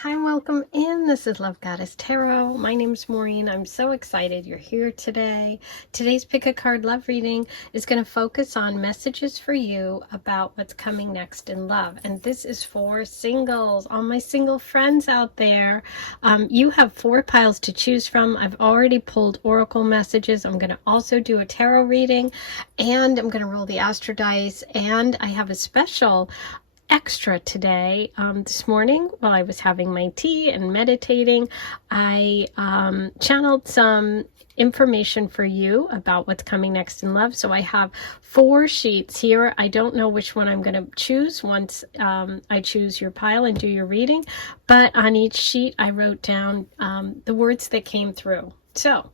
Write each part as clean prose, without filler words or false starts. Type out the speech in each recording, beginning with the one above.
Hi, welcome in. This is Love Goddess Tarot. My name is Maureen. I'm so excited you're here today. Today's Pick a Card Love reading is going to focus on messages for you about what's coming next in love. And this is for singles, all my single friends out there. You have 4 piles to choose from. I've already pulled oracle messages. I'm going to also do a tarot reading, and I'm going to roll the astro dice, and I have a special extra today. This morning while I was having my tea and meditating, I channeled some information for you about what's coming next in love. So I have 4 sheets here. I don't know which one I'm going to choose once I choose your pile and do your reading, but on each sheet I wrote down the words that came through. So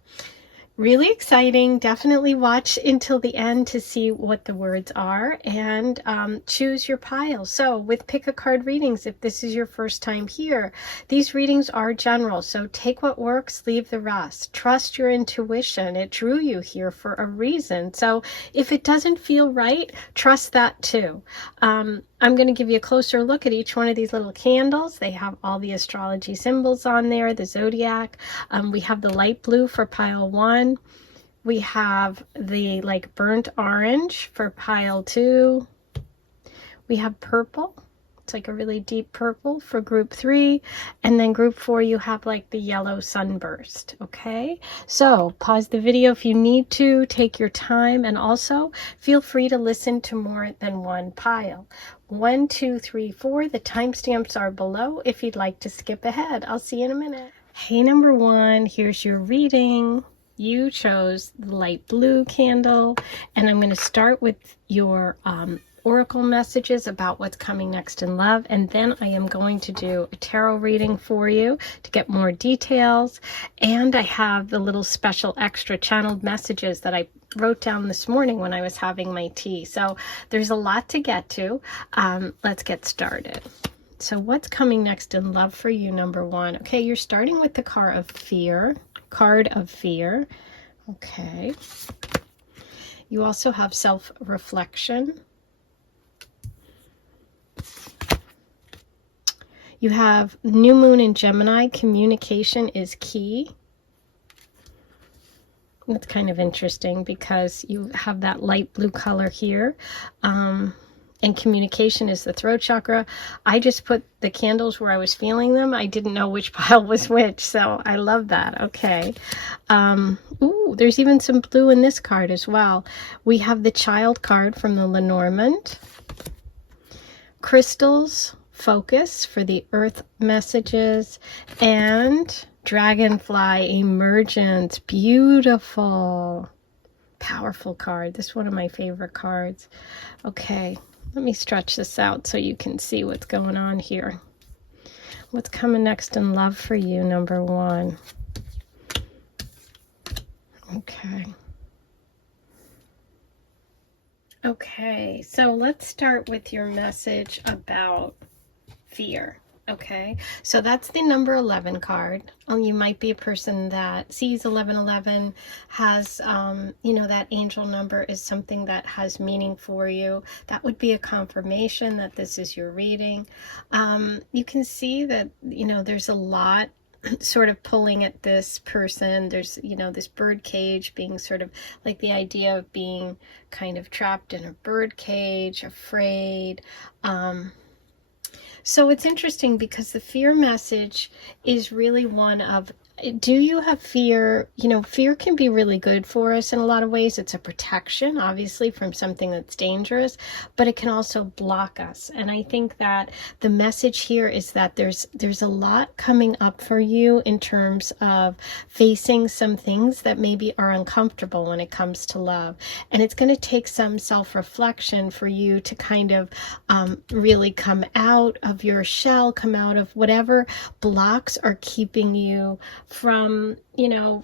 really exciting. Definitely watch until the end to see what the words are, and choose your pile. So with pick a card readings, if this is your first time here, these readings are general. So take what works, leave the rest. Trust your intuition. It drew you here for a reason. So if it doesn't feel right, trust that too. I'm going to give you a closer look at each one of these little candles. They have all the astrology symbols on there, the zodiac. We have the light blue for pile 1. We have the like burnt orange for pile 2. We have purple. It's like a really deep purple for group 3. And then group 4, you have like the yellow sunburst. Okay, so pause the video if you need to, take your time, and also feel free to listen to more than one pile. 1, 2, 3, 4. The timestamps are below if you'd like to skip ahead. I'll see you in a minute. Hey, number 1, here's your reading. You chose the light blue candle, and I'm going to start with your oracle messages about what's coming next in love, and then I am going to do a tarot reading for you to get more details. And I have the little special extra channeled messages that I wrote down this morning when I was having my tea. So there's a lot to get to. Let's get started. So what's coming next in love for you, number 1? Okay, you're starting with the card of fear. Okay. You also have self-reflection. You have new moon in Gemini. Communication is key. That's kind of interesting because you have that light blue color here. And communication is the throat chakra. I just put the candles where I was feeling them. I didn't know which pile was which, so I love that. Okay. Ooh, there's even some blue in this card as well. We have the child card from the Lenormand. Crystals, focus for the earth messages, and dragonfly emergence. Beautiful, powerful card. This is one of my favorite cards. Okay, let me stretch this out so you can see what's going on here. What's coming next in love for you, number 1? Okay, so let's start with your message about fear. Okay, so that's the number 11 card. You might be a person that sees 1111, has, that angel number is something that has meaning for you. That would be a confirmation that this is your reading. You can see that, there's a lot sort of pulling at this person. There's, this bird cage being sort of like the idea of being kind of trapped in a bird cage, afraid. So it's interesting because the fear message is really one of, do you have fear? Fear can be really good for us in a lot of ways. It's a protection, obviously, from something that's dangerous, but it can also block us. And I think that the message here is that there's a lot coming up for you in terms of facing some things that maybe are uncomfortable when it comes to love. And it's going to take some self-reflection for you to kind of really come out of your shell, come out of whatever blocks are keeping you from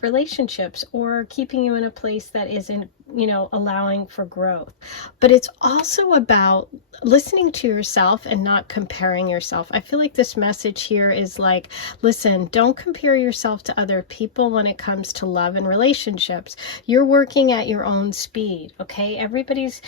relationships, or keeping you in a place that isn't allowing for growth. But it's also about listening to yourself and not comparing yourself. I feel like this message here is like, listen, don't compare yourself to other people when it comes to love and relationships. You're working at your own speed, okay? Everybody's,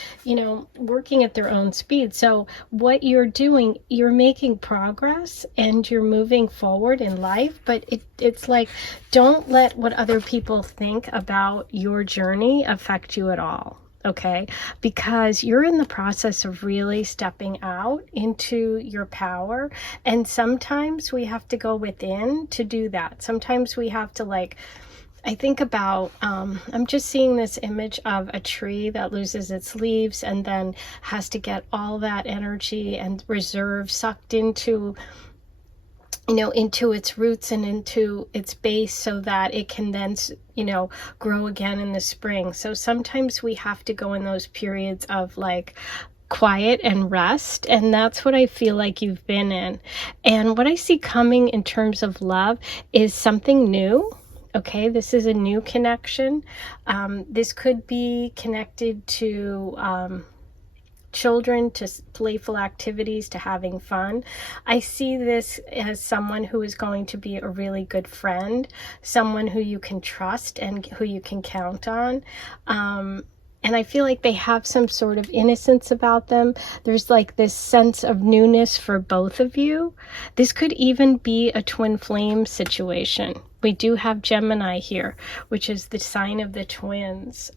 working at their own speed. So what you're doing, you're making progress and you're moving forward in life, but it's like, don't let what other people think about your journey affect you at all. Okay, because you're in the process of really stepping out into your power, and sometimes we have to go within to do that. Sometimes we have to, like, I think about, I'm just seeing this image of a tree that loses its leaves and then has to get all that energy and reserve sucked into its roots and into its base so that it can then, grow again in the spring. So sometimes we have to go in those periods of like quiet and rest, and that's what I feel like you've been in. And what I see coming in terms of love is something new. Okay, this is a new connection. This could be connected to children, to playful activities, to having fun. I see this as someone who is going to be a really good friend, someone who you can trust and who you can count on. And I feel like they have some sort of innocence about them. There's like this sense of newness for both of you. This could even be a twin flame situation. We do have Gemini here, which is the sign of the twins.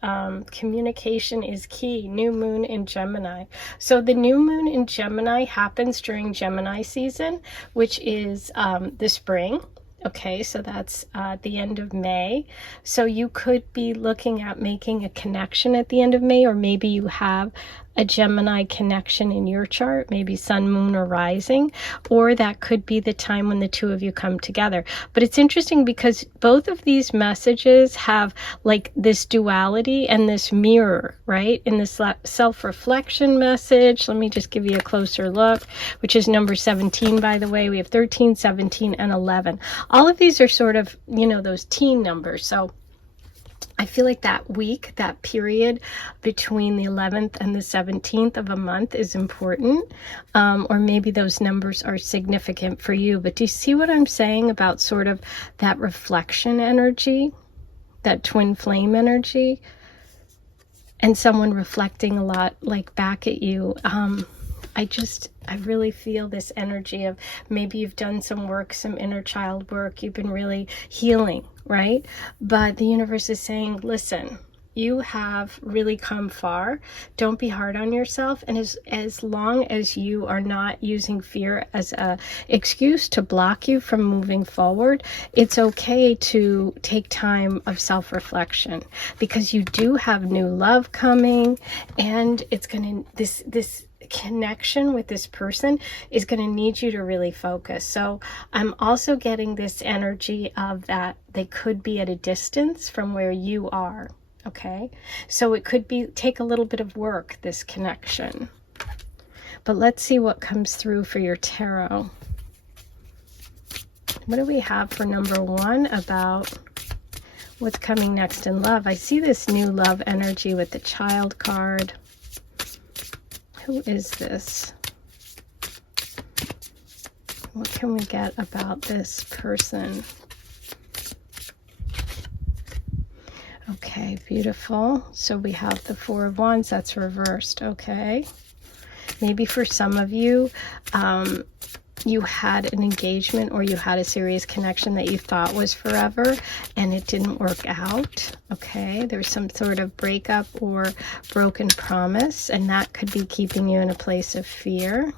Communication is key. New moon in Gemini. So the new moon in Gemini happens during Gemini season, which is the spring. Okay, so that's the end of May. So you could be looking at making a connection at the end of May, or maybe you have a Gemini connection in your chart, maybe sun, moon, or rising, or that could be the time when the two of you come together. But it's interesting because both of these messages have like this duality and this mirror, right? In this self-reflection message, let me just give you a closer look, which is number 17, by the way. We have 13, 17, and 11. All of these are sort of, those teen numbers. So I feel like that week, that period between the 11th and the 17th of a month is important, or maybe those numbers are significant for you. But do you see what I'm saying about sort of that reflection energy, that twin flame energy, and someone reflecting a lot like back at you? I really feel this energy of maybe you've done some work, some inner child work, you've been really healing, right? But the universe is saying, listen, you have really come far. Don't be hard on yourself. And as long as you are not using fear as an excuse to block you from moving forward, it's okay to take time of self-reflection, because you do have new love coming, and it's going to, this connection with this person is going to need you to really focus. So I'm also getting this energy of that they could be at a distance from where you are. Okay, so it could be take a little bit of work, this connection. But let's see what comes through for your tarot. What do we have for number 1 about what's coming next in love? I see this new love energy with the Child card. Who is this? What can we get about this person? Okay, beautiful. So we have the 4 of Wands. That's reversed. Okay. Maybe for some of you, you had an engagement or you had a serious connection that you thought was forever and it didn't work out. Okay, there's some sort of breakup or broken promise, and that could be keeping you in a place of fear.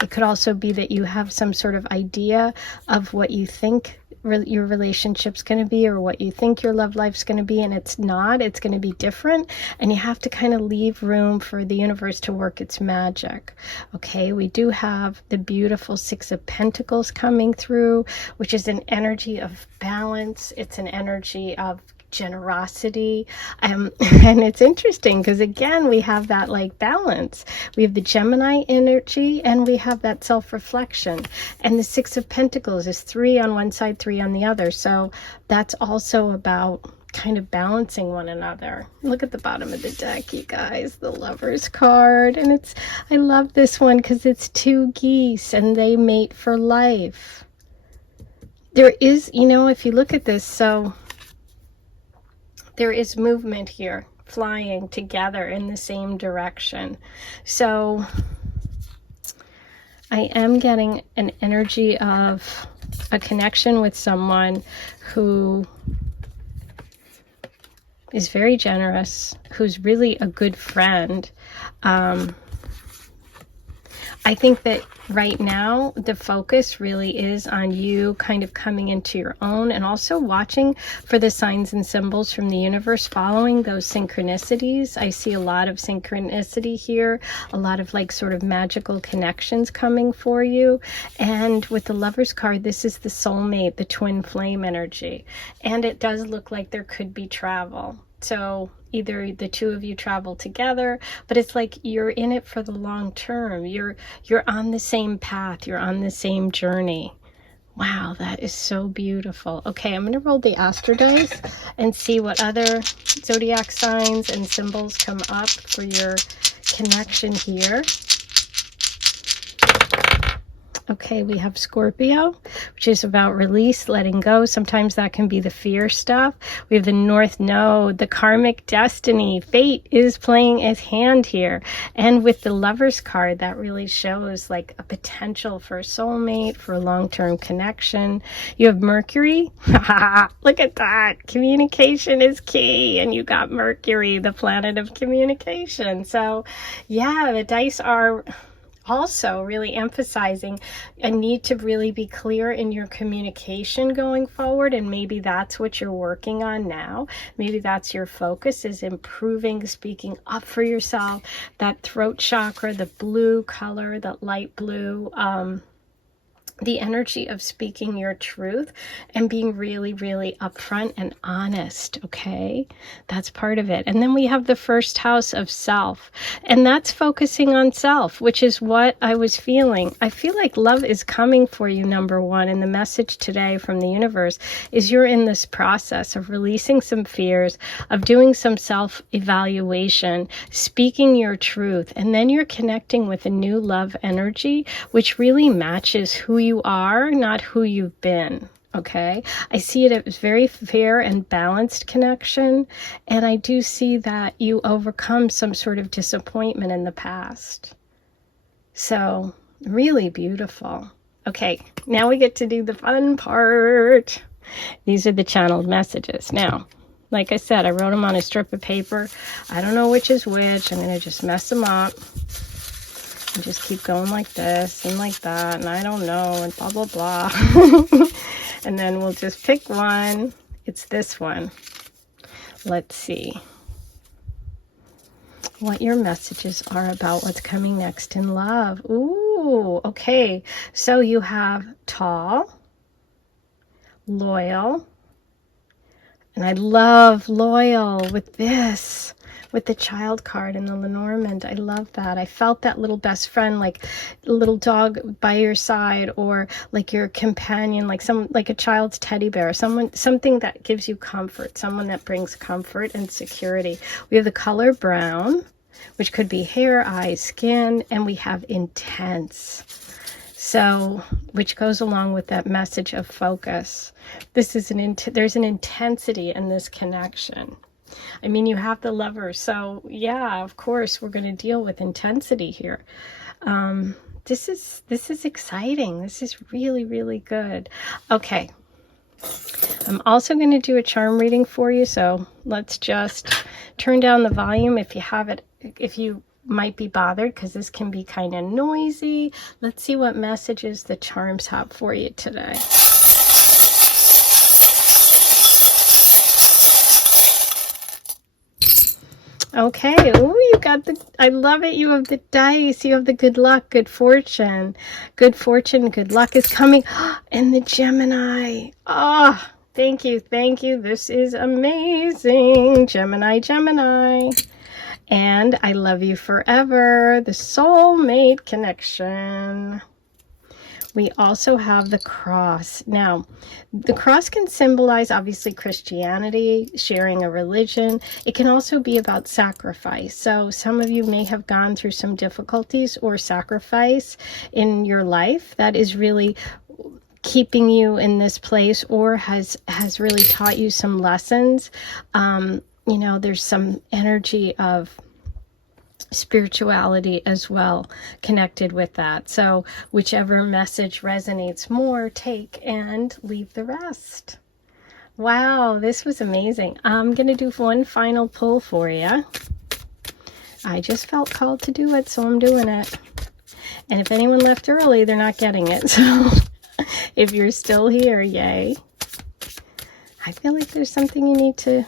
It could also be that you have some sort of idea of what you think your relationship's going to be, or what you think your love life's going to be, and it's not. It's going to be different, and you have to kind of leave room for the universe to work its magic. Okay, we do have the beautiful 6 of Pentacles coming through, which is an energy of balance. It's an energy of generosity, and it's interesting because again we have that like balance. We have the Gemini energy and we have that self-reflection, and the 6 of Pentacles is 3 on one side, 3 on the other. So that's also about kind of balancing one another. Look at the bottom of the deck, you guys, the Lovers card. And I love this one because it's two geese and they mate for life. There is, you know, if you look at this, so there is movement here, flying together in the same direction. So I am getting an energy of a connection with someone who is very generous, who's really a good friend. I think that right now the focus really is on you kind of coming into your own, and also watching for the signs and symbols from the universe, following those synchronicities. I see a lot of synchronicity here, a lot of like sort of magical connections coming for you. And with the Lovers card, this is the soulmate, the twin flame energy. And it does look like there could be travel. So either the two of you travel together, but it's like you're in it for the long term. You're on the same path. You're on the same journey. Wow, that is so beautiful. Okay, I'm going to roll the Astro dice and see what other zodiac signs and symbols come up for your connection here. Okay, we have Scorpio, which is about release, letting go. Sometimes that can be the fear stuff. We have the North Node, the karmic destiny. Fate is playing its hand here. And with the Lovers card, that really shows like a potential for a soulmate, for a long-term connection. You have Mercury. Look at that. Communication is key. And you got Mercury, the planet of communication. So yeah, the dice are also really emphasizing a need to really be clear in your communication going forward. And maybe that's what you're working on now. Maybe that's your focus, is improving, speaking up for yourself. That throat chakra, the blue color, that light blue, the energy of speaking your truth and being really, really upfront and honest, okay? That's part of it. And then we have the first house of self, and that's focusing on self, which is what I was feeling. I feel like love is coming for you, number one, and the message today from the universe is you're in this process of releasing some fears, of doing some self-evaluation, speaking your truth, and then you're connecting with a new love energy, which really matches who you are, not who you've been. Okay, I see it as very fair and balanced connection, and I do see that you overcome some sort of disappointment in the past. So really beautiful. Okay, now we get to do the fun part. These are the channeled messages. Now, like I said, I wrote them on a strip of paper. I don't know which is which. I'm going to just mess them up. And just keep going like this and like that, and I don't know, and blah, blah, blah. And then we'll just pick one. It's this one. Let's see what your messages are about what's coming next in love. Ooh, okay. So you have tall, loyal, and I love loyal with this. With the child card and the Lenormand. I love that. I felt that little best friend, like a little dog by your side, or like your companion, like a child's teddy bear, something that gives you comfort, someone that brings comfort and security. We have the color brown, which could be hair, eyes, skin, and we have intense. So, which goes along with that message of focus. This is there's an intensity in this connection. I mean, you have the Lover, so yeah, of course, we're going to deal with intensity here. This is exciting. This is really, really good. Okay, I'm also going to do a charm reading for you, so let's just turn down the volume if you have it, if you might be bothered, because this can be kind of noisy. Let's see what messages the charms have for you today. Okay, ooh, you got I love it. You have the dice, you have the good luck, good fortune, good luck is coming. And the Gemini. Oh, thank you. This is amazing. Gemini. And I love you forever. The soulmate connection. We also have the cross. Now, the cross can symbolize, obviously, Christianity, sharing a religion. It can also be about sacrifice. So some of you may have gone through some difficulties or sacrifice in your life that is really keeping you in this place, or has really taught you some lessons. You know, there's some energy of spirituality as well connected with that. So whichever message resonates more, take and leave the rest. Wow, this was amazing. I'm going to do one final pull for you. I just felt called to do it, so I'm doing it. And if anyone left early, they're not getting it. So if you're still here, yay. I feel like there's something you need to,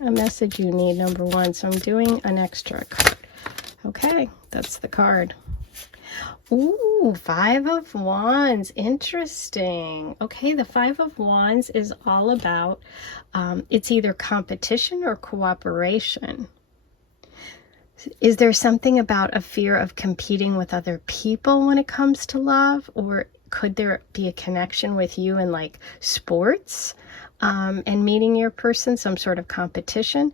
a message you need, number one. So I'm doing an extra card. Okay, that's the card. Ooh, Five of Wands. Interesting. Okay, the Five of Wands is all about, it's either competition or cooperation. Is there something about a fear of competing with other people when it comes to love? Or could there be a connection with you in like sports? And meeting your person, some sort of competition.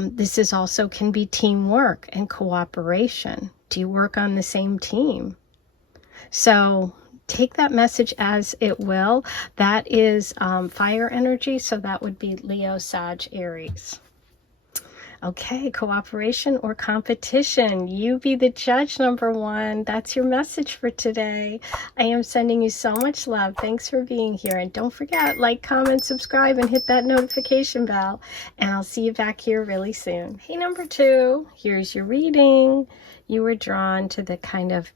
This is also can be teamwork and cooperation. Do you work on the same team? So take that message as it will. That is fire energy, so that would be Leo, Sag, Aries. Okay, cooperation or competition. You be the judge, number one. That's your message for today. I am sending you so much love. Thanks for being here. And don't forget, like, comment, subscribe, and hit that notification bell. And I'll see you back here really soon. Hey, number two, here's your reading. You were drawn to the kind of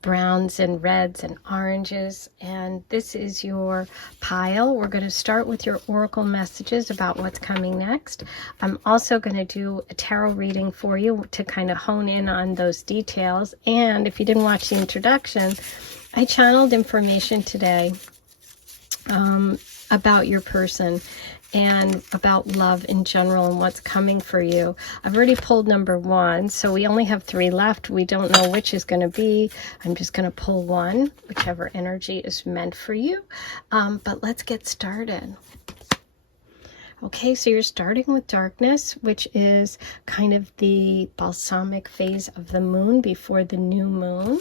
browns and reds and oranges, and this is your pile. We're going to start with your oracle messages about what's coming next. I'm also going to do a tarot reading for you to kind of hone in on those details. And if you didn't watch the introduction, I channeled information today about your person and about love in general and what's coming for you. I've already pulled number one, so we only have 3 left. We don't know which is going to be. I'm just going to pull one, whichever energy is meant for you. But let's get started. Okay, so you're starting with darkness, which is kind of the balsamic phase of the moon before the new moon.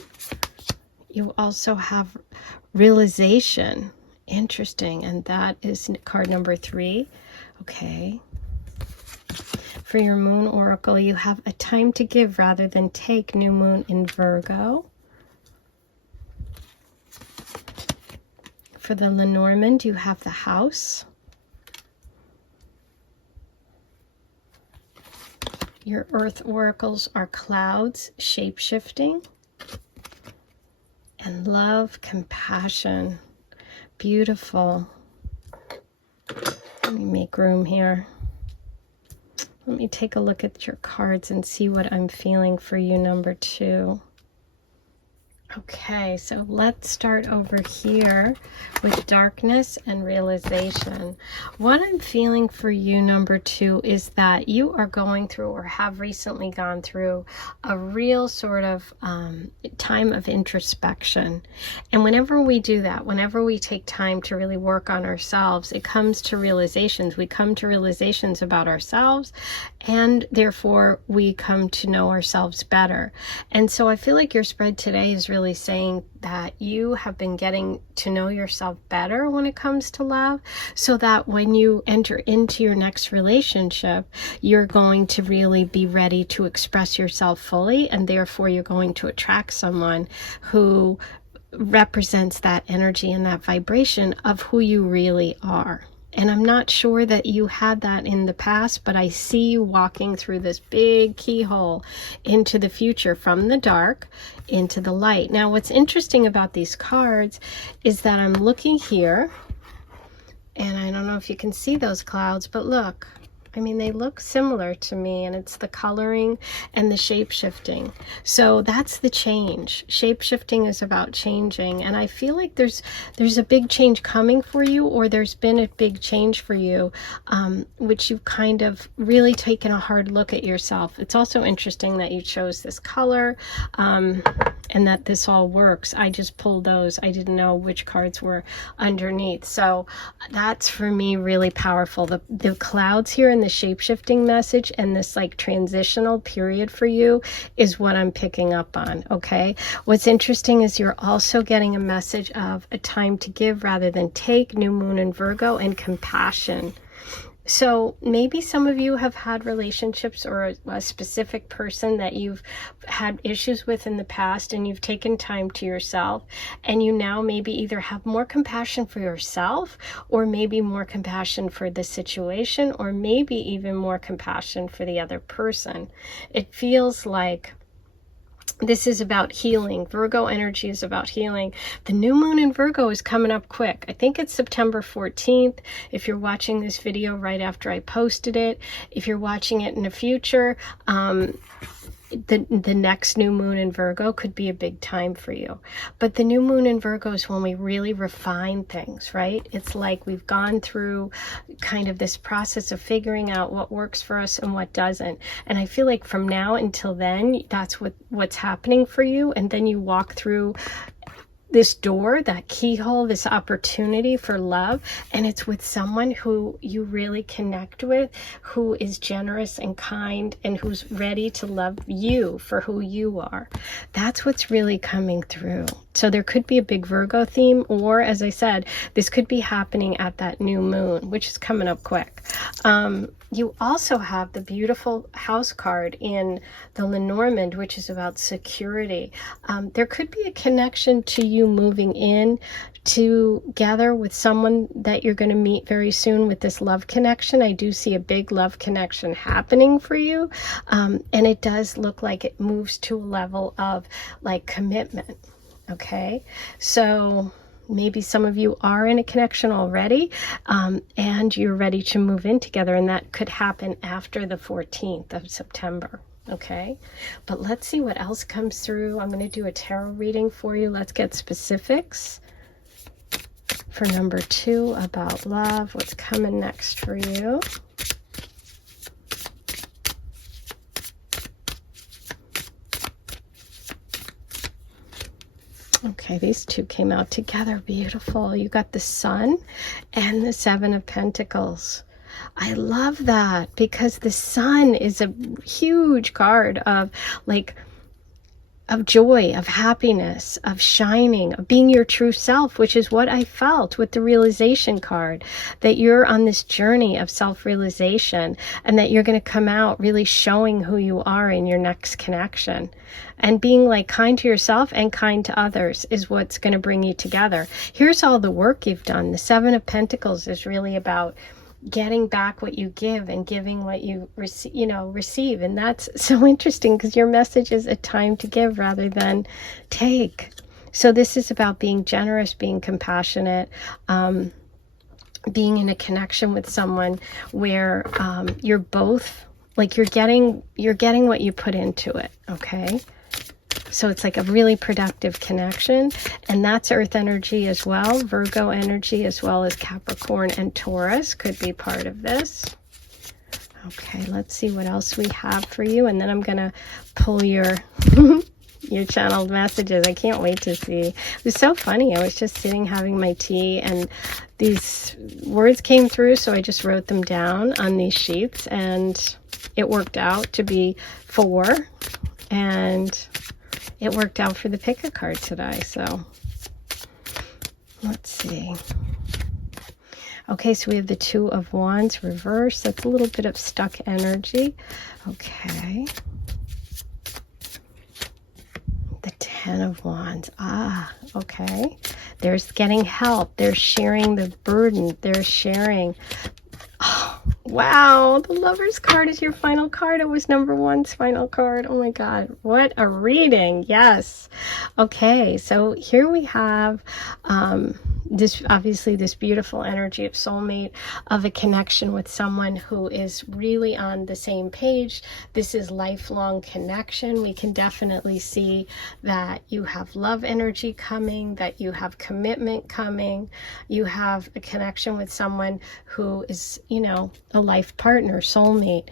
You also have realization. Interesting, and that is card number 3. Okay. For your moon oracle, you have a time to give rather than take, new moon in Virgo. For the Lenormand, you have the house. Your earth oracles are clouds, shape-shifting, and love, compassion. Beautiful. Let me make room here. Let me take a look at your cards and see what I'm feeling for you, number 2. Okay, so let's start over here with darkness and realization. What I'm feeling for you, number 2, is that you are going through or have recently gone through a real sort of time of introspection. And whenever we do that, whenever we take time to really work on ourselves, it comes to realizations. We come to realizations about ourselves, and therefore we come to know ourselves better. And so I feel like your spread today is really saying that you have been getting to know yourself better when it comes to love, so that when you enter into your next relationship, you're going to really be ready to express yourself fully, and therefore you're going to attract someone who represents that energy and that vibration of who you really are. And I'm not sure that you had that in the past, but I see you walking through this big keyhole into the future, from the dark into the light. Now, what's interesting about these cards is that I'm looking here, and I don't know if you can see those clouds, but look. I mean, they look similar to me, and it's the coloring and the shape-shifting. So that's the change. Shape-shifting is about changing, and I feel like there's a big change coming for you, or there's been a big change for you, which you've kind of really taken a hard look at yourself. It's also interesting that you chose this color, and and that this all works. I just pulled those. I didn't know which cards were underneath. So that's for me really powerful. The clouds here and the shape-shifting message and this like transitional period for you is what I'm picking up on, okay? What's interesting is you're also getting a message of a time to give rather than take, new moon in Virgo, and compassion. So maybe some of you have had relationships or a specific person that you've had issues with in the past, and you've taken time to yourself, and you now maybe either have more compassion for yourself, or maybe more compassion for the situation, or maybe even more compassion for the other person. It feels like this is about healing. Virgo energy is about healing. The new moon in Virgo is coming up quick. I think it's September 14th. If you're watching this video right after I posted it, if you're watching it in the future, the next new moon in Virgo could be a big time for you. But the new moon in Virgo is when we really refine things, right? It's like we've gone through kind of this process of figuring out what works for us and what doesn't. And I feel like from now until then, that's what's happening for you. And then you walk through this door, that keyhole, this opportunity for love, and it's with someone who you really connect with, who is generous and kind, and who's ready to love you for who you are. That's what's really coming through. So there could be a big Virgo theme, or as I said, this could be happening at that new moon, which is coming up quick. You also have the beautiful house card in the Lenormand, which is about security. There could be a connection to you moving in together with someone that you're going to meet very soon with this love connection. I do see a big love connection happening for you. And it does look like it moves to a level of like commitment. Okay, so maybe some of you are in a connection already, and you're ready to move in together, and that could happen after the 14th of September. Okay, but let's see what else comes through. I'm going to do a tarot reading for you. Let's get specifics for number 2 about love. What's coming next for you? Okay, these two came out together. Beautiful. You got the Sun and the 7 of Pentacles. I love that because the Sun is a huge card of like of joy, of happiness, of shining, of being your true self, which is what I felt with the realization card, that you're on this journey of self-realization and that you're going to come out really showing who you are in your next connection. And being like kind to yourself and kind to others is what's going to bring you together. Here's all the work you've done. The 7 of Pentacles is really about getting back what you give and giving what you receive. And that's so interesting because your message is a time to give rather than take. So this is about being generous, being compassionate, being in a connection with someone where you're both like you're getting what you put into it. Okay, so it's like a really productive connection, and that's earth energy as well. Virgo energy as well as Capricorn and Taurus could be part of this. Okay, let's see what else we have for you, and then I'm gonna pull your your channeled messages. I can't wait to see. It was so funny. I was just sitting having my tea and these words came through, so I just wrote them down on these sheets, and it worked out to be 4, and it worked out for the pick a card today. So let's see. Okay, so we have the 2 of Wands reversed. That's a little bit of stuck energy. Okay. The 10 of Wands. Ah, okay. There's getting help. There's sharing the burden. There's sharing. Oh, wow. The Lover's card is your final card. It was number 1's final card. Oh my God. What a reading. Yes. Okay. So here we have this, obviously, this beautiful energy of soulmate, of a connection with someone who is really on the same page. This is lifelong connection. We can definitely see that you have love energy coming, that you have commitment coming. You have a connection with someone who is, you know, a life partner, soulmate,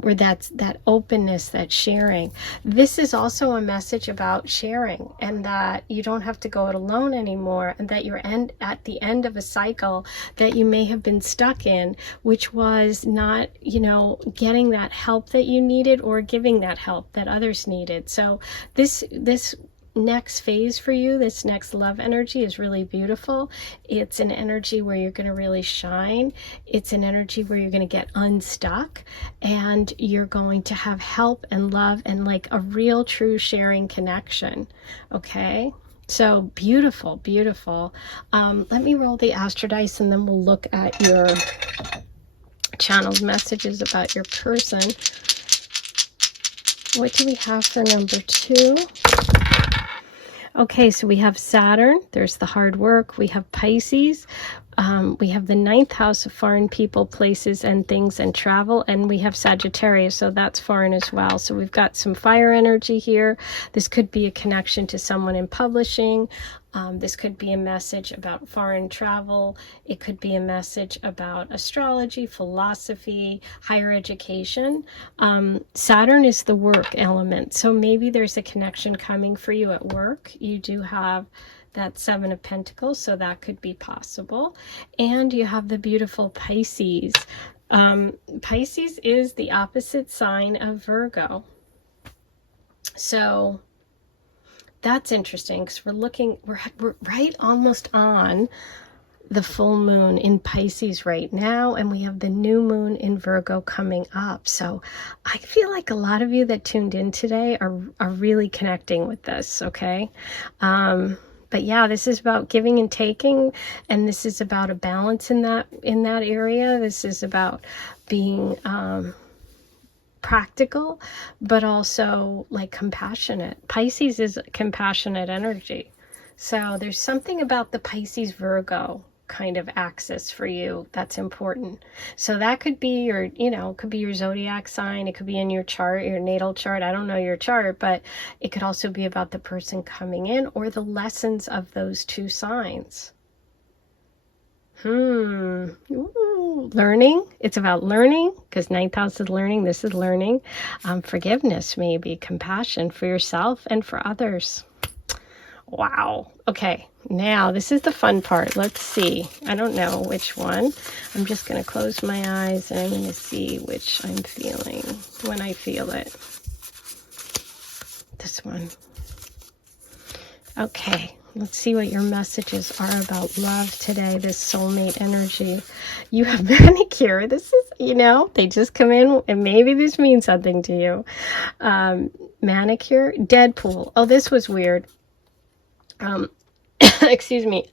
where that's that openness, that sharing. This is also a message about sharing, and that you don't have to go it alone anymore, and that you're at the end of a cycle that you may have been stuck in, which was not, you know, getting that help that you needed or giving that help that others needed. So this next phase for you, this next love energy, is really beautiful. It's an energy where you're going to really shine. It's an energy where you're going to get unstuck, and you're going to have help and love and like a real true sharing connection. Okay, so beautiful, beautiful. Let me roll the astro dice, and then we'll look at your channeled messages about your person. What do we have for number 2? Okay, so we have Saturn, there's the hard work. We have Pisces, we have the 9th house of foreign people, places, and things, and travel, and we have Sagittarius, so that's foreign as well. So we've got some fire energy here. This could be a connection to someone in publishing. This could be a message about foreign travel. It could be a message about astrology, philosophy, higher education. Saturn is the work element, so maybe there's a connection coming for you at work. You do have that 7 of Pentacles, so that could be possible. And you have the beautiful Pisces. Pisces is the opposite sign of Virgo. So that's interesting, because we're right almost on the full moon in Pisces right now, and we have the new moon in Virgo coming up. So I feel like a lot of you that tuned in today are really connecting with this, okay? But yeah, this is about giving and taking, and this is about a balance in that area. This is about being practical, but also like compassionate. Pisces is compassionate energy. So there's something about the Pisces Virgo kind of axis for you that's important. So that could be your, you know, could be your zodiac sign. It could be in your chart, your natal chart. I don't know your chart, but it could also be about the person coming in or the lessons of those 2 signs. Ooh, learning. It's about learning, because 9th house is learning. This is learning. Forgiveness, maybe compassion for yourself and for others. Wow. Okay, now this is the fun part. Let's see. I don't know which one. I'm just going to close my eyes, and I'm going to see which I'm feeling when I feel it. This one. Okay, let's see what your messages are about love today, this soulmate energy. You have manicure. This is, you know, they just come in, and maybe this means something to you. Manicure, Deadpool. Oh, this was weird. Excuse me.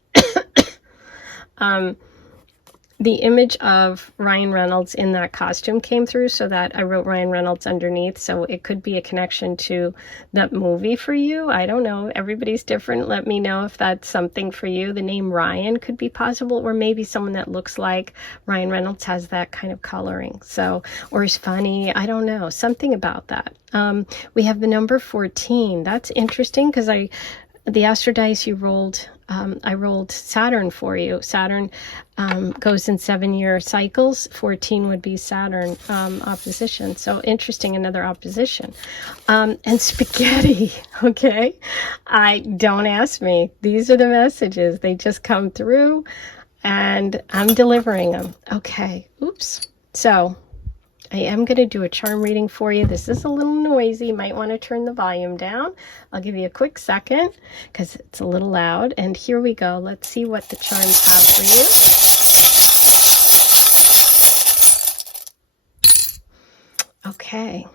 The image of Ryan Reynolds in that costume came through, so that I wrote Ryan Reynolds underneath. So it could be a connection to that movie for you. I don't know. Everybody's different. Let me know if that's something for you. The name Ryan could be possible, or maybe someone that looks like Ryan Reynolds has that kind of coloring. So, or is funny. I don't know. Something about that. We have the number 14. That's interesting, because the astro dice you rolled, I rolled Saturn for you. Saturn goes in 7-year cycles. 14 would be Saturn opposition. So interesting, another opposition. And spaghetti, okay? Don't ask me. These are the messages. They just come through, and I'm delivering them. Okay, oops. So I am going to do a charm reading for you. This is a little noisy. You might want to turn the volume down. I'll give you a quick second because it's a little loud. And here we go. Let's see what the charms have for you. Okay.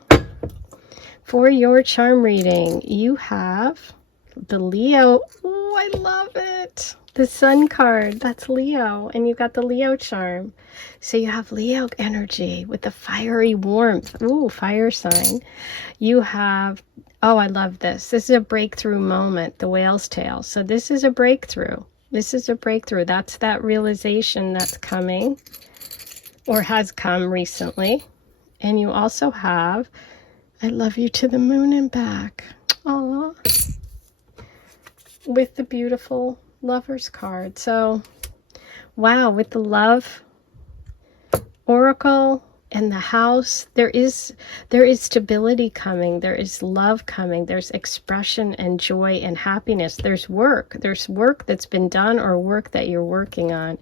For your charm reading, you have the Leo. Oh, I love it. The Sun card, that's Leo, and you got the Leo charm. So you have Leo energy with the fiery warmth. Ooh, fire sign. You have, oh, I love this. This is a breakthrough moment, the whale's tail. So this is a breakthrough. This is a breakthrough. That's that realization that's coming or has come recently. And you also have, I love you to the moon and back. Aww. With the beautiful Lovers card. So wow, with the love Oracle and the house, there is stability coming, there is love coming, there's expression and joy and happiness, there's work that's been done or work that you're working on,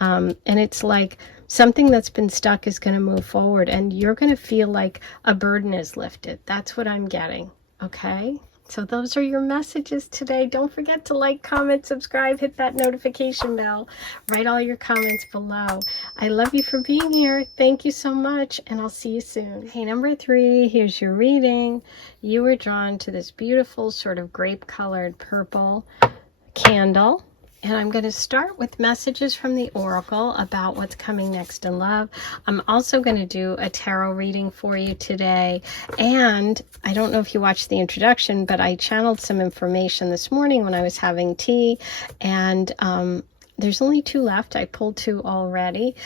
and it's like something that's been stuck is going to move forward, and you're going to feel like a burden is lifted. That's what I'm getting. Okay, so those are your messages today. Don't forget to like, comment, subscribe, hit that notification bell, write all your comments below. I love you for being here. Thank you so much, and I'll see you soon. Hey, number 3, here's your reading. You were drawn to this beautiful sort of grape-colored purple candle. And I'm going to start with messages from the Oracle about what's coming next in love. I'm also going to do a tarot reading for you today. And I don't know if you watched the introduction, but I channeled some information this morning when I was having tea. And there's only 2 left. I pulled 2 already.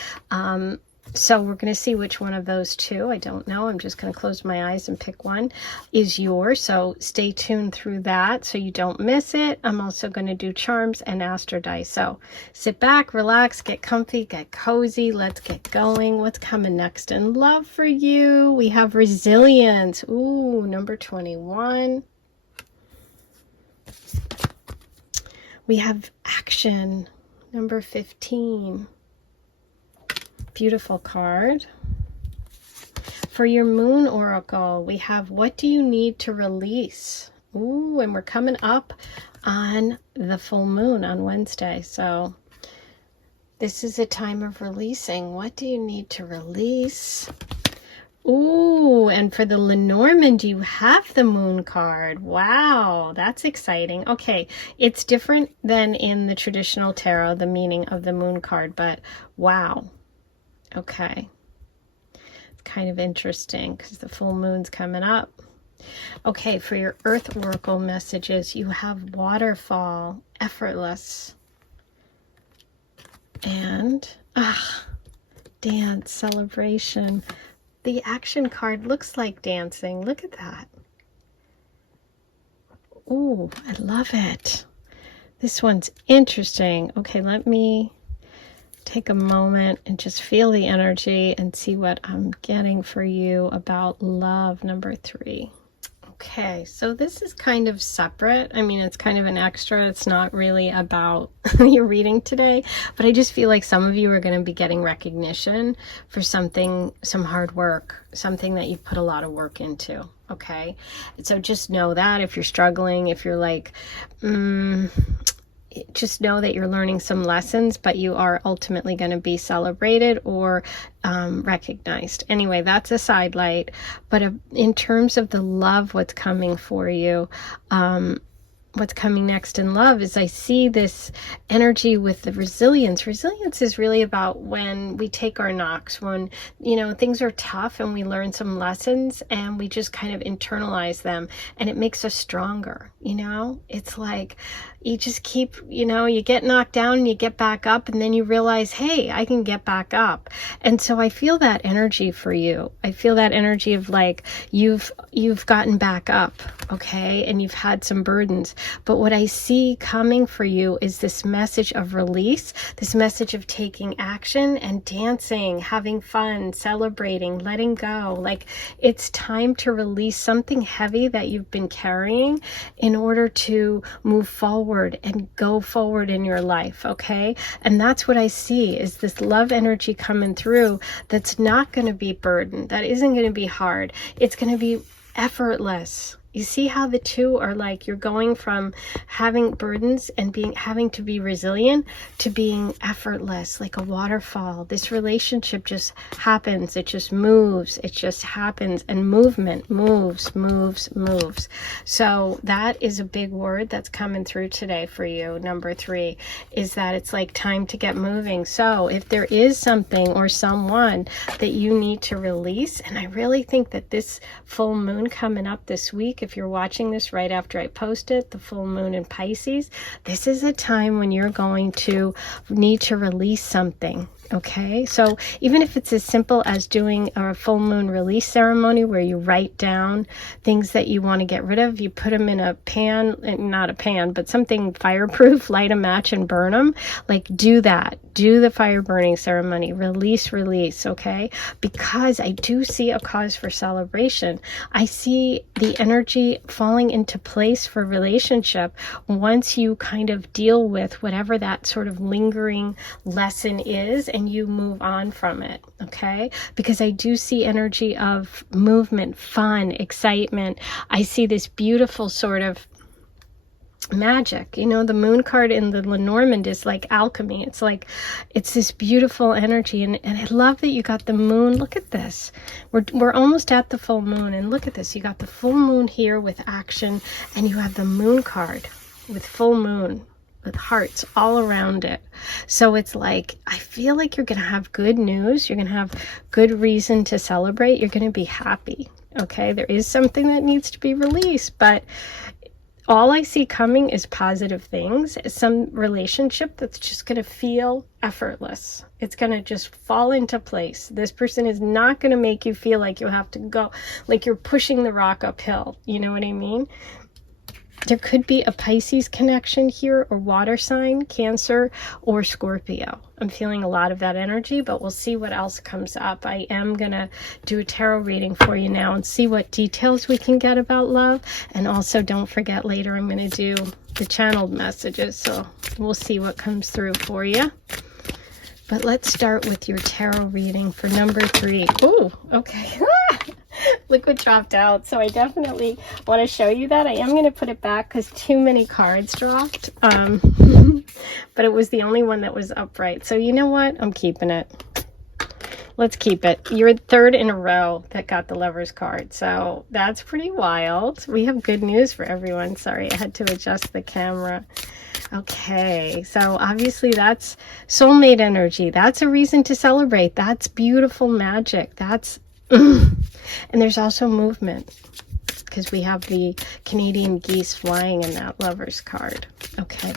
So we're going to see which one of those 2, I don't know, I'm just going to close my eyes and pick one, is yours. So stay tuned through that so you don't miss it. I'm also going to do charms and astro dice. So sit back, relax, get comfy, get cozy. Let's get going. What's coming next in love for you? We have resilience. Ooh, number 21. We have action. Number 15. Beautiful card. For your moon oracle, we have what do you need to release? Ooh, and we're coming up on the full moon on Wednesday. So this is a time of releasing. What do you need to release? Ooh, and for the Lenormand, you have the moon card. Wow, that's exciting. Okay, it's different than in the traditional tarot, the meaning of the moon card, but wow. Okay, it's kind of interesting because the full moon's coming up. Okay, for your Earth Oracle messages, you have waterfall, effortless, and dance, celebration. The action card looks like dancing. Look at that. Ooh, I love it. This one's interesting. Okay, let me take a moment and just feel the energy and see what I'm getting for you about love, number 3. Okay, so this is kind of separate. I mean, it's kind of an extra. It's not really about your reading today, but I just feel like some of you are going to be getting recognition for something, some hard work, something that you've put a lot of work into. Okay, so just know that if you're struggling, if you're like, just know that you're learning some lessons, but you are ultimately going to be celebrated or recognized. Anyway, that's a sidelight. But in terms of the love, what's coming for you, what's coming next in love is I see this energy with the resilience. Resilience is really about when we take our knocks, when, you know, things are tough and we learn some lessons and we just kind of internalize them and it makes us stronger. You know, it's like you just keep, you know, you get knocked down and you get back up and then you realize, hey, I can get back up. And so I feel that energy for you. I feel that energy of like you've gotten back up, okay, and you've had some burdens. But what I see coming for you is this message of release, this message of taking action and dancing, having fun, celebrating, letting go. Like it's time to release something heavy that you've been carrying in order to move forward and go forward in your life, okay? And that's what I see is this love energy coming through that's not going to be burdened, that isn't going to be hard. It's going to be effortless. You see how the two are like you're going from having burdens and having to be resilient to being effortless, like a waterfall. This relationship just happens. It just moves. It just happens. And movement moves, moves, moves. So that is a big word that's coming through today for you. Number 3 is that it's like time to get moving. So if there is something or someone that you need to release, and I really think that this full moon coming up this week, if you're watching this right after I post it, the full moon in Pisces, this is a time when you're going to need to release something. Okay, so even if it's as simple as doing a full moon release ceremony where you write down things that you want to get rid of, you put them in a pan, not a pan, but something fireproof, light a match and burn them. Like, do that. Do the fire burning ceremony. Release, okay? Because I do see a cause for celebration. I see the energy falling into place for relationship once you kind of deal with whatever that sort of lingering lesson is and you move on from it, okay? Because I do see energy of movement, fun, excitement. I see this beautiful sort of magic. You know, the moon card in the Lenormand is like alchemy. It's like, it's this beautiful energy. And I love that you got the moon. Look at this. We're almost at the full moon. And look at this. You got the full moon here with action. And you have the moon card with full moon, with hearts all around it. So it's like, I feel like you're going to have good news. You're going to have good reason to celebrate. You're going to be happy. Okay. There is something that needs to be released, but all I see coming is positive things. Some relationship that's just going to feel effortless. It's going to just fall into place. This person is not going to make you feel like you have to go, like you're pushing the rock uphill. You know what I mean? There could be a Pisces connection here, or water sign, Cancer, or Scorpio. I'm feeling a lot of that energy, but we'll see what else comes up. I am going to do a tarot reading for you now and see what details we can get about love. And also, don't forget, later I'm going to do the channeled messages, so we'll see what comes through for you. But let's start with your tarot reading for number 3. Ooh, okay. Look what dropped out. So I definitely want to show you that. I am going to put it back because too many cards dropped. But it was the only one that was upright. So you know what? I'm keeping it. Let's keep it. You're third in a row that got the Lover's card. So that's pretty wild. We have good news for everyone. Sorry, I had to adjust the camera. Okay, so obviously that's soulmate energy. That's a reason to celebrate. That's beautiful magic. That's and there's also movement because we have the Canadian geese flying in that Lover's card. Okay,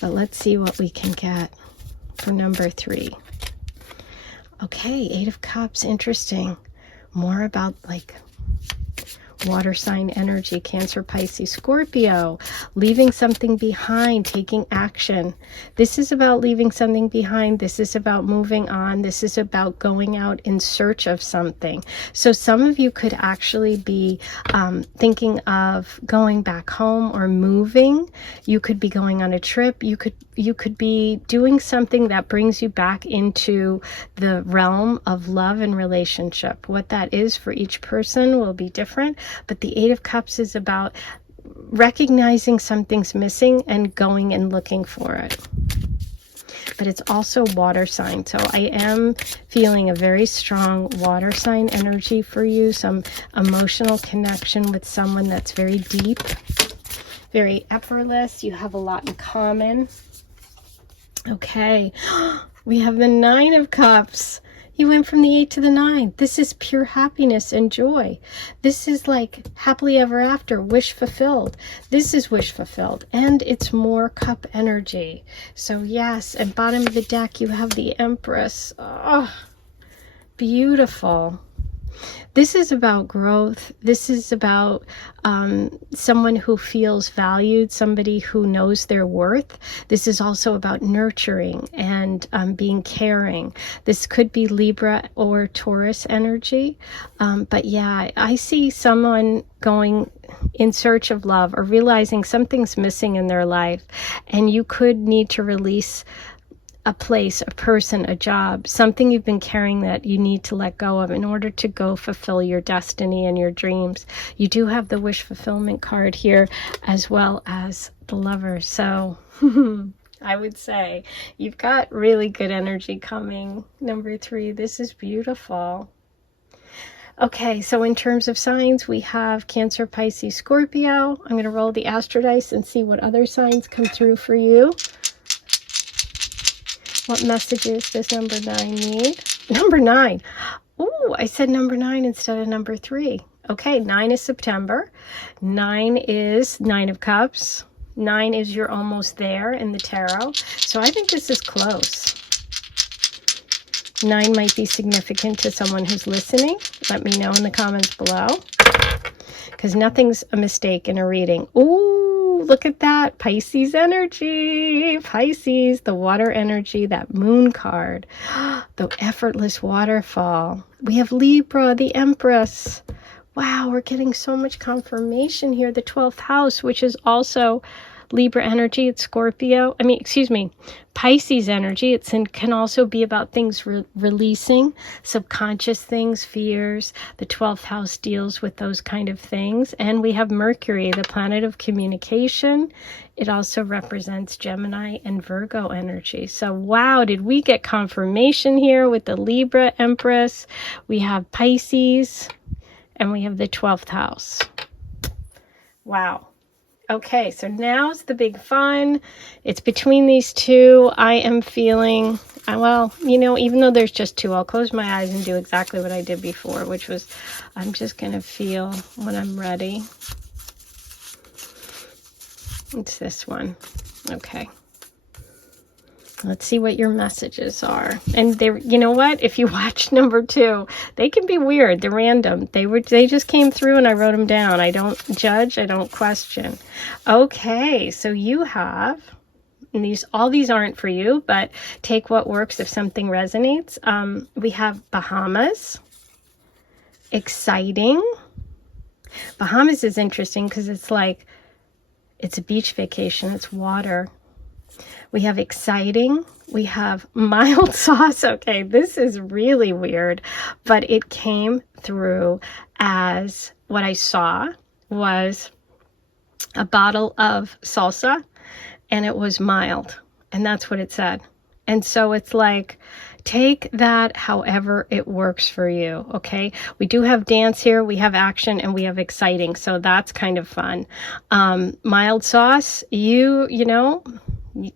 but let's see what we can get for number 3. Okay, 8 of Cups, interesting. More about like water sign energy, Cancer, Pisces, Scorpio, leaving something behind, taking action. This is about leaving something behind. This is about moving on. This is about going out in search of something. So some of you could actually be thinking of going back home or moving. You could be going on a trip. You could be doing something that brings you back into the realm of love and relationship. What that is for each person will be different. But the 8 of Cups is about recognizing something's missing and going and looking for it. But it's also water sign. So I am feeling a very strong water sign energy for you. Some emotional connection with someone that's very deep, very effortless. You have a lot in common. Okay. We have the 9 of Cups. You went from the 8 to the 9. This is pure happiness and joy. This is like happily ever after, wish fulfilled. This is wish fulfilled. And it's more cup energy. So yes, at bottom of the deck, you have the Empress. Oh, beautiful. This is about growth. This is about someone who feels valued, somebody who knows their worth. This is also about nurturing and being caring. This could be Libra or Taurus energy. But yeah, I see someone going in search of love or realizing something's missing in their life. And you could need to release a place, a person, a job, something you've been carrying that you need to let go of in order to go fulfill your destiny and your dreams. You do have the wish fulfillment card here as well as the Lover. So I would say you've got really good energy coming. Number 3, this is beautiful. Okay, so in terms of signs, we have Cancer, Pisces, Scorpio. I'm going to roll the Astro Dice and see what other signs come through for you. What messages does number 9 need? Number 9. Ooh, I said number 9 instead of number 3. Okay, 9 is September. 9 is 9 of Cups. 9 is you're almost there in the tarot. So I think this is close. 9 might be significant to someone who's listening. Let me know in the comments below, because nothing's a mistake in a reading. Ooh, look at that. Pisces energy. Pisces, the water energy, that moon card. The effortless waterfall. We have Libra, the Empress. Wow, we're getting so much confirmation here. The 12th house, which is also Libra energy. It's Scorpio. Pisces energy. Can also be about things releasing, subconscious things, fears. The 12th house deals with those kind of things. And we have Mercury, the planet of communication. It also represents Gemini and Virgo energy. So wow, did we get confirmation here with the Libra Empress? We have Pisces and we have the 12th house. Wow. Okay, so now's the big fun. It's between these two. I am feeling, well, even though there's just two, I'll close my eyes and do exactly what I did before, which was, I'm just going to feel when I'm ready. It's this one. Okay. Let's see what your messages are. And you know what? If you watch number 2, they can be weird. They're random. They just came through and I wrote them down. I don't judge. I don't question. Okay, so you have, and all these aren't for you, but take what works if something resonates. We have Bahamas. Exciting. Bahamas is interesting because it's a beach vacation. It's water. We have exciting. We have mild sauce. Okay, this is really weird, but it came through as what I saw was a bottle of salsa, and it was mild, and that's what it said. And so it's take that however it works for you, okay? We do have dance here, we have action, and we have exciting, so that's kind of fun. Mild sauce,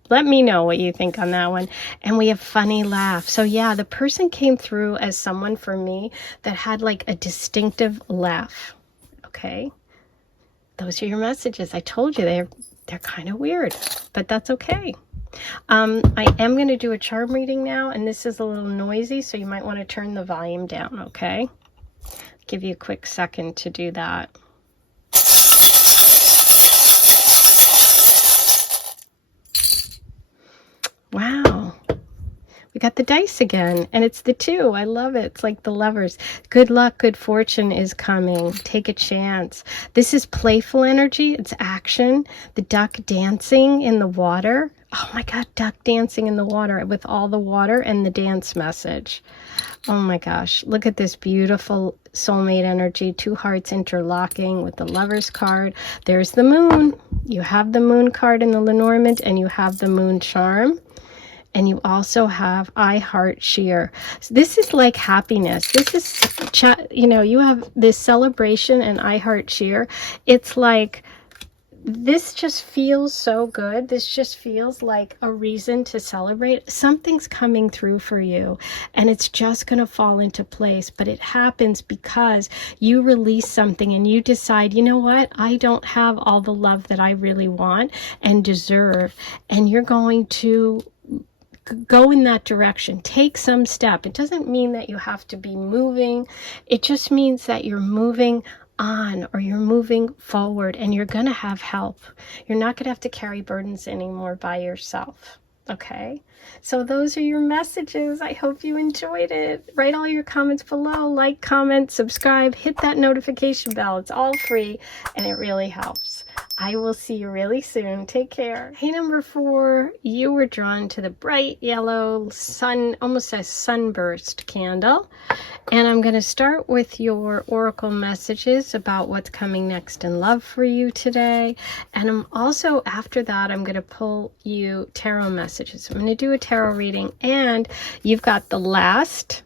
let me know what you think on that one. And we have funny laugh. So yeah, the person came through as someone for me that had a distinctive laugh. Okay. Those are your messages. I told you they're kind of weird, but that's okay. I am going to do a charm reading now, and this is a little noisy, so you might want to turn the volume down, okay? Give you a quick second to do that. Wow, we got the dice again, and it's the 2. I love it. It's like the Lovers. Good luck, good fortune is coming. Take a chance. This is playful energy. It's action. The duck dancing in the water. Oh my God, duck dancing in the water with all the water and the dance message. Oh my gosh, look at this beautiful soulmate energy. 2 hearts interlocking with the Lovers card. There's the moon. You have the moon card in the Lenormand, and you have the moon charm. And you also have I Heart Cheer. So this is like happiness. This is, you have this celebration and I Heart Cheer. It's like, this just feels so good. This just feels like a reason to celebrate. Something's coming through for you, and it's just going to fall into place. But it happens because you release something and you decide, you know what? I don't have all the love that I really want and deserve. And you're going to go in that direction. Take some step. It doesn't mean that you have to be moving. It just means that you're moving on, or you're moving forward, and you're going to have help. You're not going to have to carry burdens anymore by yourself. Okay, so those are your messages. I hope you enjoyed it. Write all your comments below, like, comment, subscribe, hit that notification bell. It's all free and it really helps. I will see you really soon. Take care. Hey, number 4, you were drawn to the bright yellow sun, almost a sunburst candle. And I'm going to start with your oracle messages about what's coming next in love for you today. And I'm also, after that, I'm going to pull you tarot messages. I'm going to do a tarot reading, and you've got the last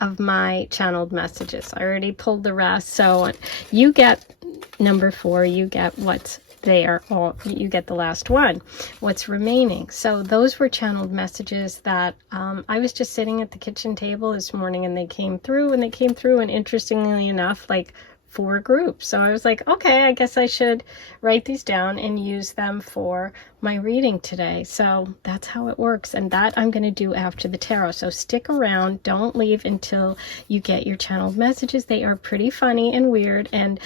of my channeled messages. I already pulled the rest, so you get number 4, you get what's there, or you get the last one, what's remaining. So those were channeled messages that I was just sitting at the kitchen table this morning, and they came through, and interestingly enough, 4 groups. So I was like, okay, I guess I should write these down and use them for my reading today. So that's how it works. And that I'm going to do after the tarot. So stick around. Don't leave until you get your channeled messages. They are pretty funny and weird, and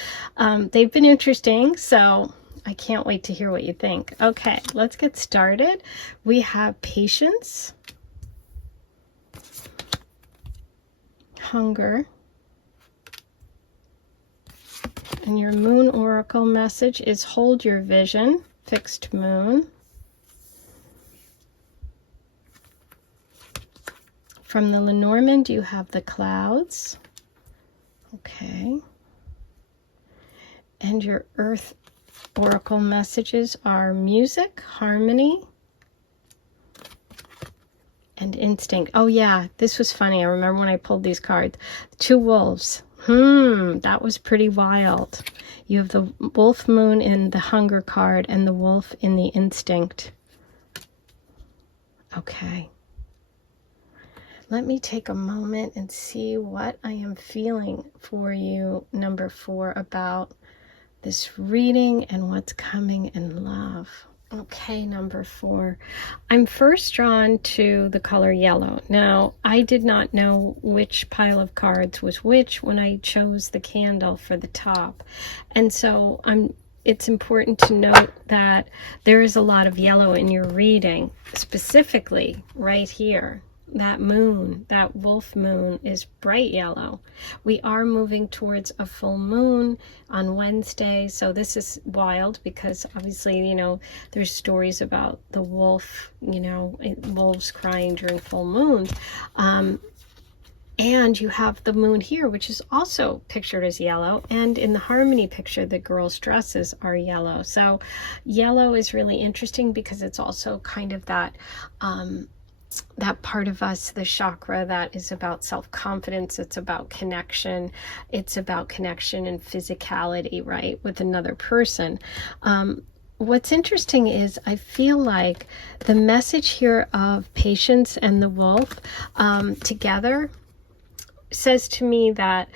they've been interesting. So I can't wait to hear what you think. Okay, let's get started. We have patience, hunger, and your moon oracle message is hold your vision, fixed moon. From the Lenormand, you have the clouds. Okay. And your earth oracle messages are music, harmony, and instinct. Oh yeah, this was funny. I remember when I pulled these cards. 2 wolves. That was pretty wild. You have the wolf moon in the hunger card and the wolf in the instinct. Okay. Let me take a moment and see what I am feeling for you, number 4, about this reading and what's coming in love. Okay, number 4. I'm first drawn to the color yellow. Now, I did not know which pile of cards was which when I chose the candle for the top. And so it's important to note that there is a lot of yellow in your reading, specifically right here. That moon, that wolf moon, is bright yellow. We are moving towards a full moon on Wednesday, so this is wild because obviously, you know, there's stories about the wolf, you know, wolves crying during full moons. And you have the moon here, which is also pictured as yellow. And in the harmony picture, the girls' dresses are yellow. So yellow is really interesting because it's also kind of that part of us, the chakra that is about self-confidence. It's about connection. It's about connection and physicality, right, with another person. What's interesting is I feel like the message here of patience and the wolf together says to me that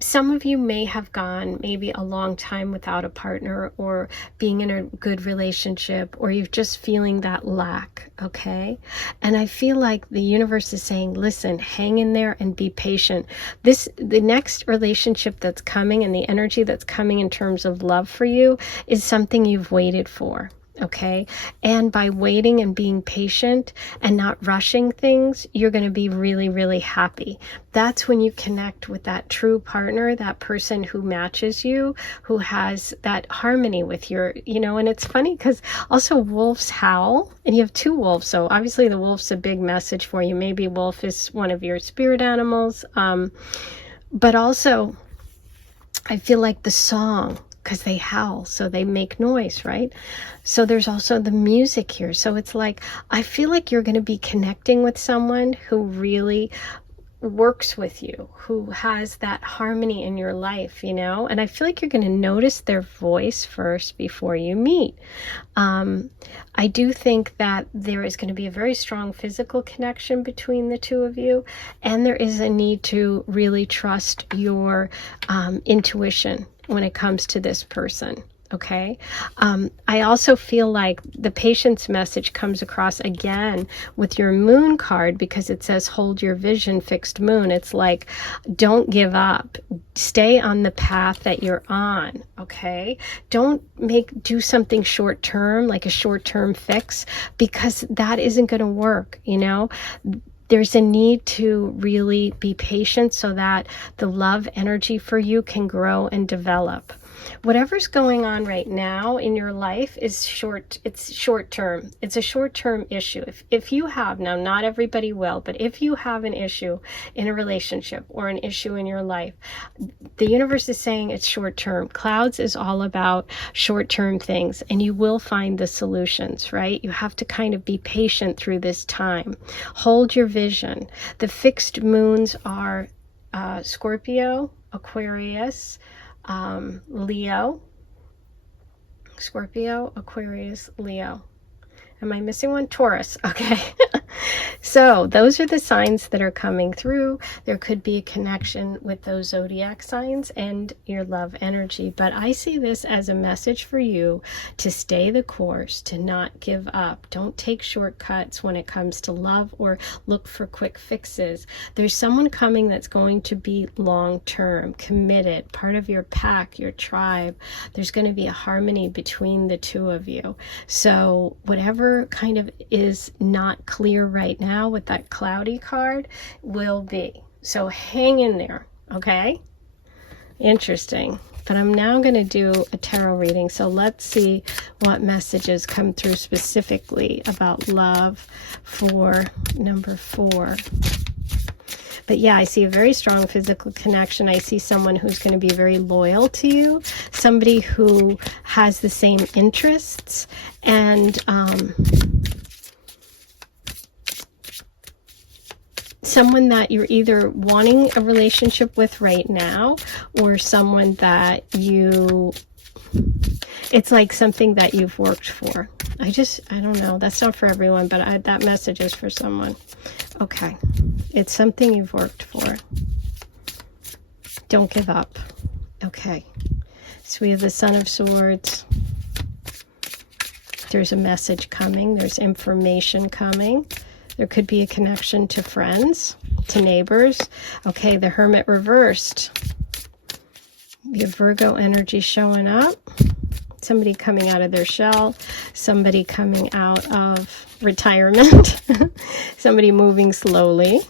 some of you may have gone maybe a long time without a partner or being in a good relationship, or you're just feeling that lack, okay? And I feel like the universe is saying, listen, hang in there and be patient. The next relationship that's coming and the energy that's coming in terms of love for you is something you've waited for. Okay, and by waiting and being patient and not rushing things, you're going to be really, really happy. That's when you connect with that true partner, that person who matches you, who has that harmony with your, you know. And it's funny because also wolves howl, and you have 2 wolves. So obviously the wolf's a big message for you. Maybe wolf is one of your spirit animals. But also I feel like the song, because they howl, so they make noise, right? So there's also the music here. So it's like, I feel like you're going to be connecting with someone who really works with you, who has that harmony in your life, you know? And I feel like you're going to notice their voice first before you meet. I do think that there is going to be a very strong physical connection between the 2 of you, and there is a need to really trust your intuition when it comes to this person. Okay. I also feel like the patience message comes across again with your moon card, because it says hold your vision, fixed moon. It's like, don't give up. Stay on the path that you're on. Okay. Don't do something short term, like a short term fix, because that isn't going to work. You know, there's a need to really be patient so that the love energy for you can grow and develop. Whatever's going on right now in your life is it's short term. It's a short term issue. If you have, now not everybody will, but if you have an issue in a relationship or an issue in your life, the universe is saying it's short term. Clouds is all about short term things, and you will find the solutions, right? You have to kind of be patient through this time. Hold your vision. The fixed moons are Scorpio, Aquarius, Leo, Scorpio, Aquarius, Leo. Am I missing one? Taurus. Okay. So those are the signs that are coming through. There could be a connection with those zodiac signs and your love energy. But I see this as a message for you to stay the course, to not give up. Don't take shortcuts when it comes to love or look for quick fixes. There's someone coming that's going to be long-term, committed, part of your pack, your tribe. There's going to be a harmony between the two of you. So whatever kind of is not clear right now with that cloudy card will be. So hang in there, okay? Interesting. But I'm now going to do a tarot reading. So let's see what messages come through specifically about love for number 4. But yeah, I see a very strong physical connection. I see someone who's going to be very loyal to you, somebody who has the same interests, and someone that you're either wanting a relationship with right now, or someone that it's like something that you've worked for. I don't know. That's not for everyone, but that message is for someone. Okay. It's something you've worked for. Don't give up. Okay. So we have the Son of Swords. There's a message coming. There's information coming. There could be a connection to friends, to neighbors. Okay, the Hermit reversed. Your Virgo energy showing up. Somebody coming out of their shell. Somebody coming out of retirement. Somebody moving slowly.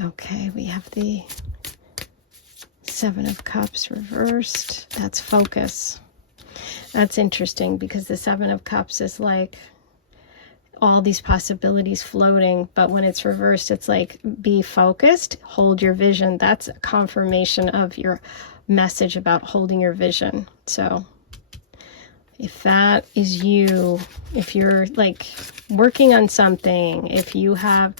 Okay, we have the Seven of Cups reversed. That's focus. That's interesting because the Seven of Cups is like all these possibilities floating, but when it's reversed, it's like be focused, hold your vision. That's a confirmation of your message about holding your vision. So if that is you, if you're like working on something, if you have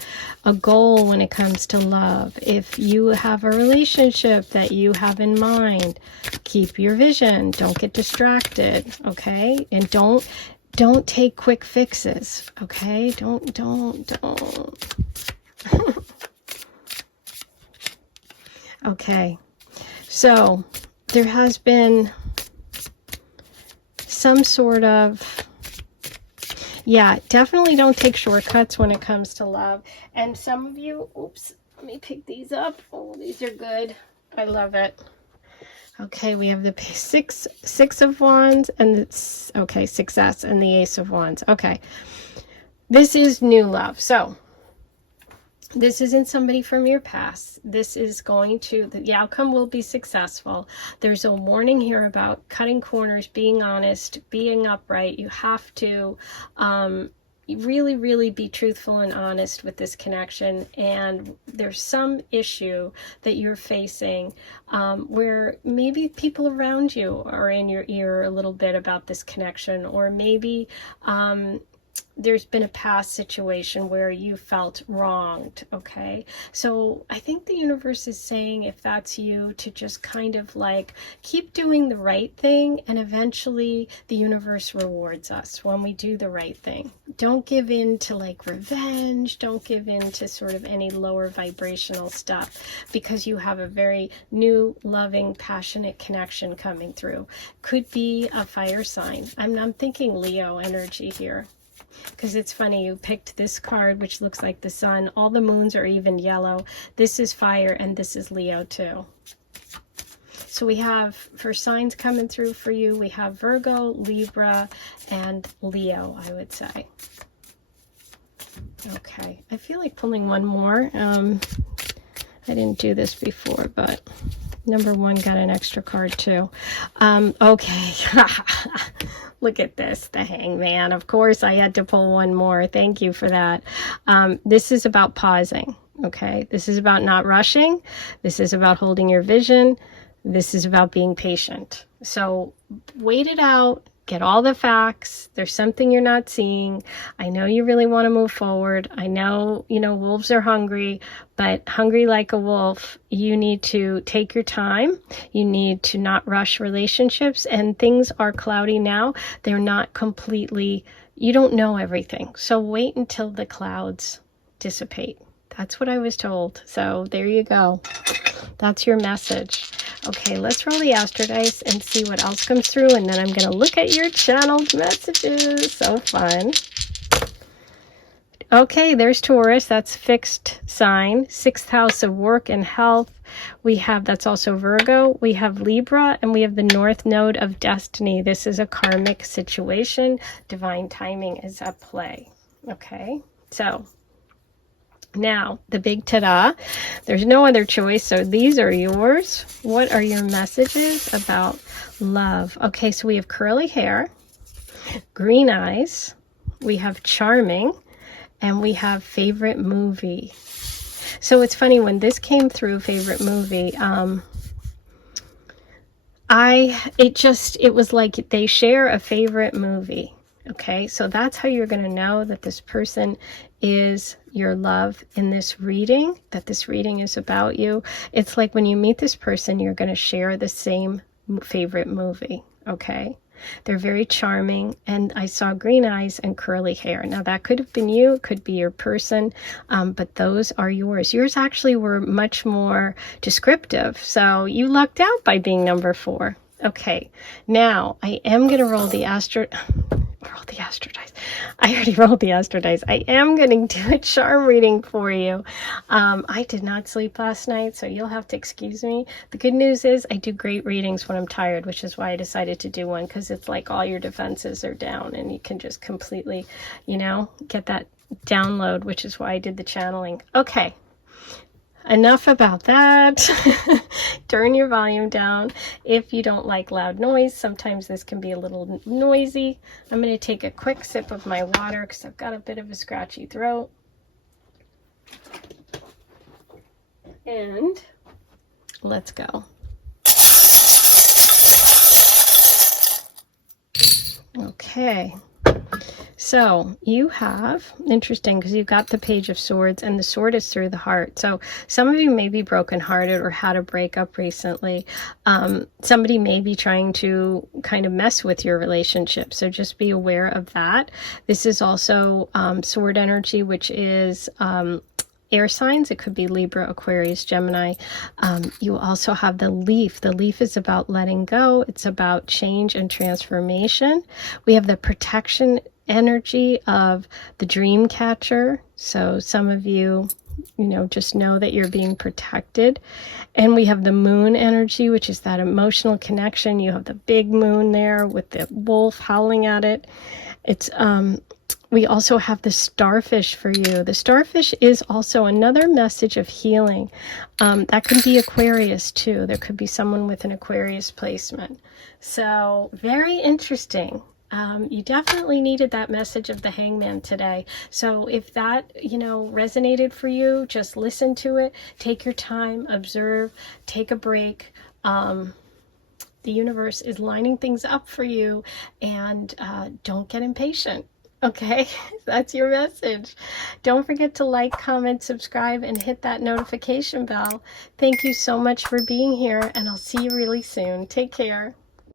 a goal when it comes to love, if you have a relationship that you have in mind, keep your vision. Don't get distracted, okay? And don't take quick fixes, okay? Don't. Okay. So there has been some sort of, yeah, definitely don't take shortcuts when it comes to love. And some of you, oops, let me pick these up. Oh, these are good. I love it. Okay, we have the six of wands and it's okay, success, and the Ace of Wands. Okay, this is new love. So this isn't somebody from your past. This is going to, the outcome will be successful. There's a warning here about cutting corners, being honest, being upright. You have to really, really be truthful and honest with this connection. And there's some issue that you're facing where maybe people around you are in your ear a little bit about this connection, or maybe there's been a past situation where you felt wronged, okay? So I think the universe is saying, if that's you, to just kind of like keep doing the right thing, and eventually the universe rewards us when we do the right thing. Don't give in to like revenge. Don't give in to sort of any lower vibrational stuff, because you have a very new, loving, passionate connection coming through. Could be a fire sign. I'm thinking Leo energy here. Because it's funny, you picked this card, which looks like the sun. All the moons are even yellow. This is fire, and this is Leo too. So we have, for signs coming through for you, we have Virgo, Libra, and Leo, I would say. Okay, I feel like pulling one more. I didn't do this before, but number 1 got an extra card too. Okay. Look at this, the Hangman. Of course, I had to pull one more. Thank you for that. This is about pausing, okay? This is about not rushing. This is about holding your vision. This is about being patient. So wait it out. Get all the facts. There's something you're not seeing. I know you really want to move forward. I know, wolves are hungry, but hungry like a wolf, you need to take your time. You need to not rush relationships, and things are cloudy now. They're not completely, you don't know everything. So wait until the clouds dissipate. That's what I was told. So there you go. That's your message. Okay, let's roll the Astro Dice and see what else comes through. And then I'm going to look at your channeled messages. So fun. Okay, there's Taurus. That's fixed sign. 6th house of work and health. We have, that's also Virgo. We have Libra, and we have the North Node of Destiny. This is a karmic situation. Divine timing is at play. Okay, so now the big ta-da. There's no other choice, so these are yours. What are your messages about love? Okay, so we have curly hair, green eyes, we have charming, and we have favorite movie. So it's funny, when this came through, favorite movie, it was like they share a favorite movie. Okay, so that's how you're going to know that this person is your love in this reading, that this reading is about you. It's like when you meet this person, you're going to share the same favorite movie. Okay, they're very charming, and I saw green eyes and curly hair. Now that could have been you, it could be your person, but those are yours. Yours actually were much more descriptive, so you lucked out by being number 4. Okay, now I am going to roll the Astro Dice. I already rolled the Astro Dice. I am going to do a charm reading for you. I did not sleep last night, so you'll have to excuse me. The good news is I do great readings when I'm tired, which is why I decided to do one, because it's like all your defenses are down and you can just completely, get that download, which is why I did the channeling. Okay. Enough about that. Turn your volume down if you don't like loud noise. Sometimes this can be a little noisy. I'm going to take a quick sip of my water because I've got a bit of a scratchy throat. And let's go. Okay. So you have, interesting, because you've got the Page of Swords, and the sword is through the heart. So some of you may be brokenhearted or had a breakup recently. Somebody may be trying to kind of mess with your relationship. So just be aware of that. This is also sword energy, which is air signs. It could be Libra, Aquarius, Gemini. You also have the leaf. The leaf is about letting go. It's about change and transformation. We have the protection energy of the dream catcher. So some of you, just know that you're being protected. And we have the moon energy, which is that emotional connection. You have the big moon there with the wolf howling at it. It's we also have the starfish for you. The starfish is also another message of healing. That could be Aquarius too. There could be someone with an Aquarius placement. So very interesting. You definitely needed that message of the Hangman today. So if that, resonated for you, just listen to it. Take your time, observe, take a break. The universe is lining things up for you, and don't get impatient. Okay, that's your message. Don't forget to like, comment, subscribe, and hit that notification bell. Thank you so much for being here, and I'll see you really soon. Take care.